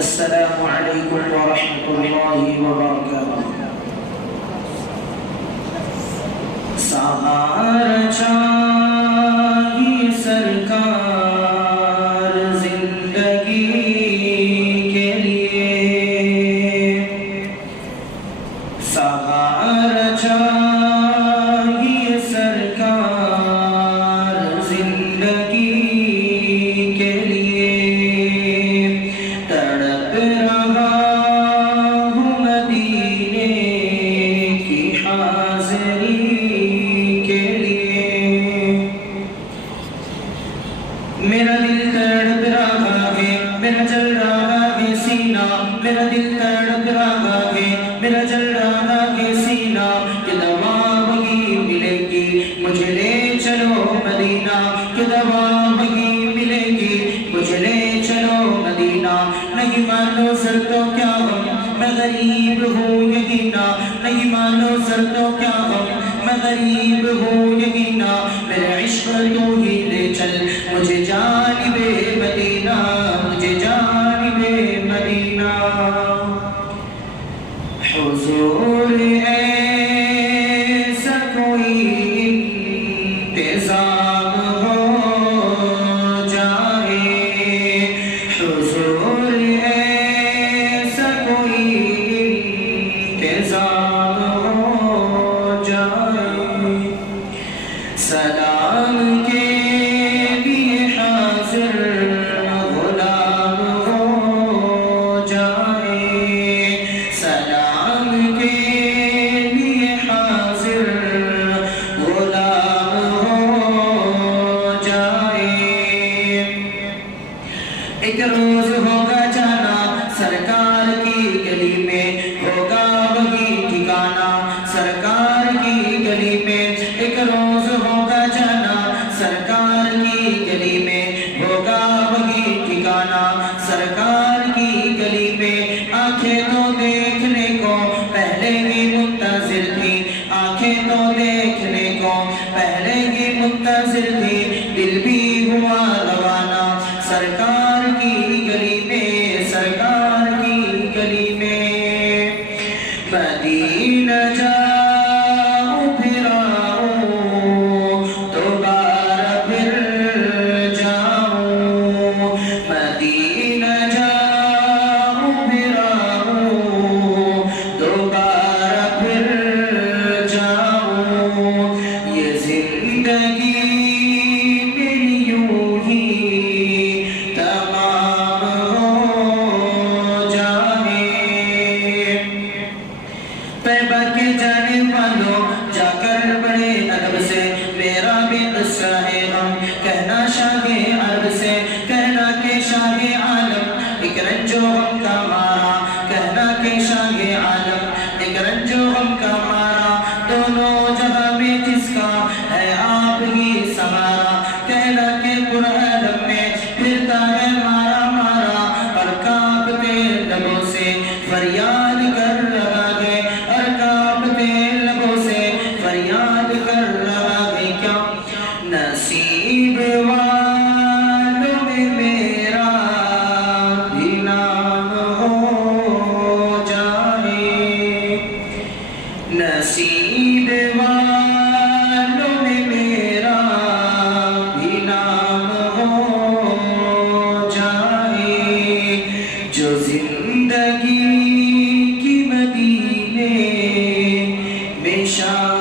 السلام علیکم ورحمۃ اللہ وبرکاتہ۔ سہارا چاہیے سرکار زندگی کے لیے، سہارا چاہیے سرکار زندگی کے لیے، تڑپ رہا ہوں مدینے کی حاضری کے لیے، میرا دل تڑپ رہا ہے، میرا جل رہا ہے سینہ، میرا دل تڑپ رہا ہے، میرا جل رہا ہے سینہ، کہ دوا وہی ملے گی مجھے لے چلو مدینہ، کہ دوا وہی ملے گی مجھے لے چلو مدینہ۔ نہیں مانو سر تو کیا غم میں غریب ہوں یقینا، نہیں مانو سر تو کیا غم میں غریب ہوں یقینا، میرے عشق تو ہی لے چل مجھے جانب مدینہ، مجھے جانب مدینہ۔ حضور ایسا کوئی انتظام ہو جائے، حضور ایسا کوئی انتظام ہو جائے، سلام کے لیے حاضر غلام ہو جائے، سلام کے لیے حاضر غلام ہو جائے۔ ایک روز ہوگا جانا سرکار کی گلی میں، ہوگا وہی ٹھکانا سرکار کی گلی میں، ایک روز ہوگا جانا سرکار کی گلی میں، ہوگا وہی ٹھکانا سرکار کی گلی میں۔ آنکھیں تو دیکھنے کو پہلے ہی منتظر تھی، آنکھیں تو دیکھنے کو پہلے ہی منتظر تھی، دل بھی ہوا روانہ سرکار کی گلی میں، سرکار کی گلی میں۔ مدینہ جاؤ پھر آؤ دوبارہ پھر جاؤ، مدینہ جاؤ پھر آؤ دوبارہ پھر جاؤ، یہ زندگی میری یوں ہی تمام ہو جائے۔ طیبہ کے جانے والوں جا کر بڑے ادب سے میرا بھی قصہ ہے غم کہنا شاہ عرب سے، کہنا کہ شاہ عالم ایک رنج و غم کا مارا، کہنا کہ شاہ عالم ایک رنج و غم کا مارا، دونوں جہاں میں جس کا ہے آپ ہی سہارا، کہنا کہ قرآن میں پھرتا ہے مارا مارا، اور کانپتے لبوں سے فریاد کر رہا ہے، اور کانپتے لبوں سے فریاد کر رہا ہے، کیا نصیب والوں میں میرا بھی نام ہو جائے، نصیب والوں میں میرا بھی نام ہو جائے، جو زندگی کی مدینے میں شام